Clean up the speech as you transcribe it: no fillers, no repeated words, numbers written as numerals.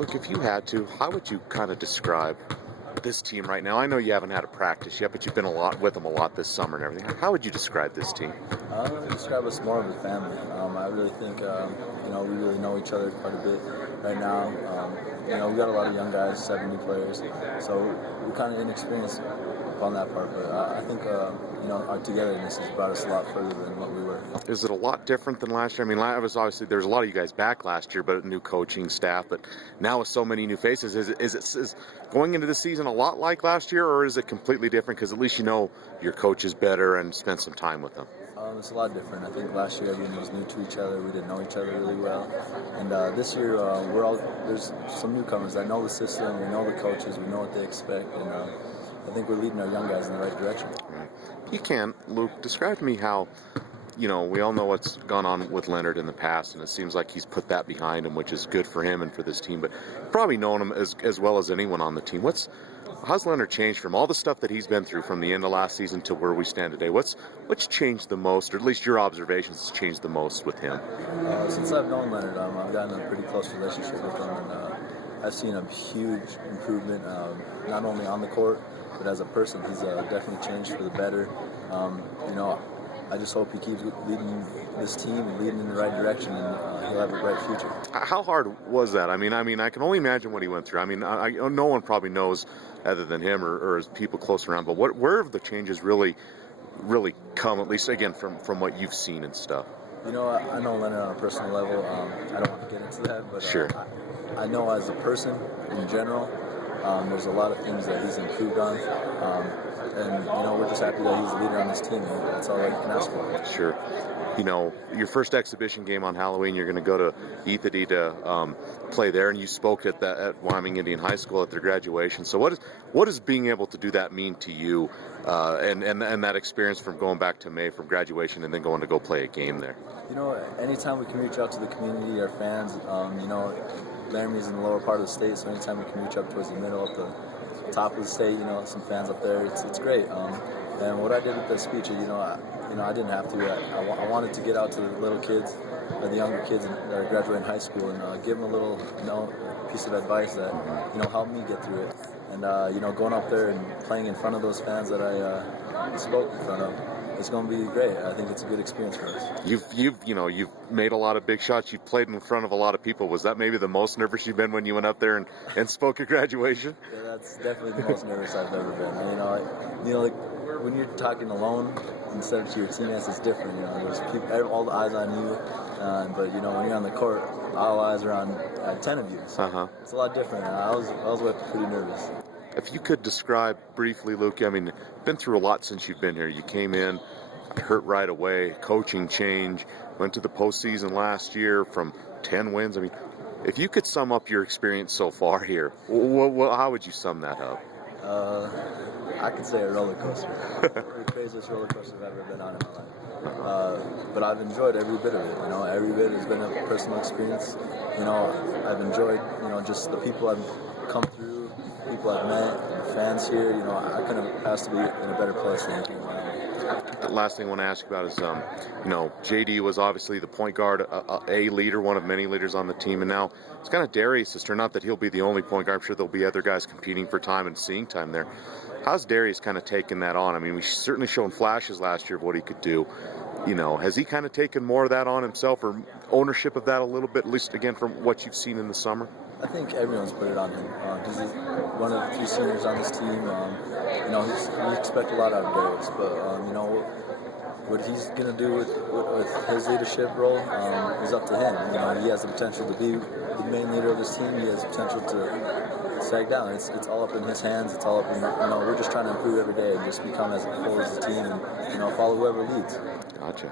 Look, if you had to, how would you kind of describe this team right now? I know you haven't had a practice yet, but you've been with them a lot this summer and everything. How would you describe this team? I would describe us more of a family. I really think, we really know each other quite a bit right now. We got a lot of young guys, 7 new players, so we're kind of inexperienced on that part. But I think, our togetherness has brought us a lot further than what we were. Is it a lot different than last year? I mean, obviously there's a lot of you guys back last year, but new coaching staff. But now with so many new faces, is going into the season a lot like last year, or is it completely different? Because at least you know your coach is better and spend some time with them. It's a lot different. I think last year everyone was new to each other. We didn't know each other really well. And this year, there's some newcomers that know the system, we know the coaches, we know what they expect, and I think we're leading our young guys in the right direction. You can, Luke, describe to me how, we all know what's gone on with Leonard in the past, and it seems like he's put that behind him, which is good for him and for this team, but probably known him as well as anyone on the team. How's Leonard changed from all the stuff that he's been through from the end of last season to where we stand today? What's changed the most, or at least your observations has changed the most with him? Since I've known Leonard, I've gotten a pretty close relationship with him, and I've seen a huge improvement, not only on the court, but as a person. He's definitely changed for the better. I just hope he keeps leading this team and leading in the right direction, and he'll have a bright future. How hard was that? I mean, I can only imagine what he went through. I mean, no one probably knows other than him or his people close around. But where have the changes really come? At least again from what you've seen and stuff. I know Leonard on a personal level. I don't want to get into that, but sure. I know as a person in general, there's a lot of things that he's improved on. And we're just happy that he's the leader on this team. That's all I can ask for. Sure. Your first exhibition game on Halloween, you're going to go to Ethity to play there, and you spoke at Wyoming Indian High School at their graduation. So what does being able to do that mean to you, and that experience from going back to May from graduation and then going to go play a game there? Anytime we can reach out to the community, our fans, Laramie's in the lower part of the state, so anytime we can reach up towards the middle, up the top of the state, some fans up there, it's great. And what I did with the speech, I didn't have to. I wanted to get out to the little kids, the younger kids that are graduating high school, and give them a little, piece of advice that, helped me get through it. And going up there and playing in front of those fans that I spoke in front of, it's going to be great. I think it's a good experience for us. You've made a lot of big shots. You've played in front of a lot of people. Was that maybe the most nervous you've been when you went up there and spoke at graduation? Yeah, that's definitely the most nervous I've ever been. When you're talking alone instead of to your teammates, it's different. There's people, all the eyes on you. But when you're on the court, all eyes are on 10 of you. So it's a lot different. I was pretty nervous. If you could describe briefly, Luke, been through a lot since you've been here. You came in, hurt right away, coaching change, went to the postseason last year from 10 wins. If you could sum up your experience so far here, how would you sum that up? I could say a roller coaster. The craziest roller coaster I've ever been on in my life. But I've enjoyed every bit of it. Every bit has been a personal experience. I've enjoyed, just the people I've come through, people I've met, the fans here. I couldn't have asked to be in a better place than here. The last thing I want to ask you about is, JD was obviously the point guard, a leader, one of many leaders on the team, and now it's kind of Darius' turn. Not that he'll be the only point guard. I'm sure there'll be other guys competing for time and seeing time there. How's Darius kind of taken that on? We've certainly shown flashes last year of what he could do. Has he kind of taken more of that on himself, or ownership of that a little bit, at least again from what you've seen in the summer? I think everyone's put it on him. He's one of the few seniors on this team. We expect a lot out of Darius, but what he's going to do with his leadership role is up to him. He has the potential to be the main leader of this team. He has the potential to sag down. It's all up in his hands. It's all up in, we're just trying to improve every day and just become as full as a team and, follow whoever leads. Gotcha.